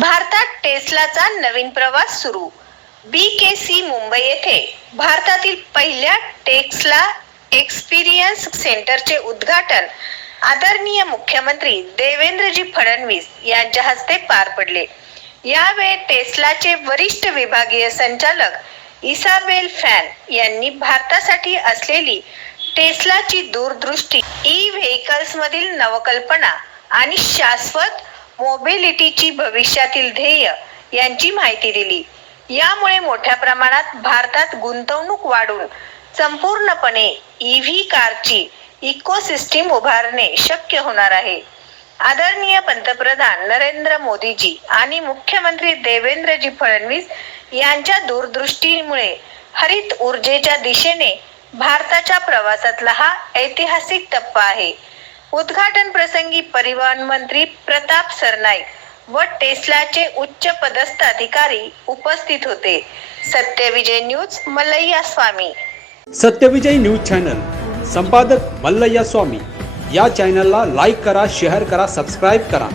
भारतात टेस्लाचा नवीन प्रवास सुरू. बी के सी मुंबई येथे भारतातील पहिल्या टेक्सला एक्सपिरियन्स सेंटरचे उद्घाटन आदरणीय मुख्यमंत्री देवेंद्रजी फडणवीस यांच्या हस्ते पार पडले. यावेळी टेस्लाचे वरिष्ठ विभागीय संचालक इसाबेल फॅन यांनी भारतासाठी असलेली टेस्लाची दूरदृष्टी ई व्हेकल्स मधील नवकल्पना आणि शाश्वत मोबिलिटीची भविष्यातील ध्येय यांची माहिती दिली. यामुळे मोठ्या प्रमाणात भारतात गुंतवणूक वाढून संपूर्णपणे ईव्ही कारची इकोसिस्टीम उभारणे शक्य होणार आहे. आदरणीय पंतप्रधान नरेंद्र मोदीजी आणि मुख्यमंत्री देवेंद्रजी फडणवीस यांच्या दूरदृष्टीमुळे हरित ऊर्जेच्या दिशेने भारताच्या प्रवासातला हा ऐतिहासिक टप्पा आहे. उद्घाटन प्रसंगी परिवहन मंत्री प्रताप सरनाईक व टेस्लाचे उच्च पदस्थ अधिकारी उपस्थित होते. Satyavijay news Mallayya Swami. Satyavijay news channel. संपादक मल्लय्या स्वामी. या चॅनलला लाईक करा शेअर करा सबस्क्राईब करा.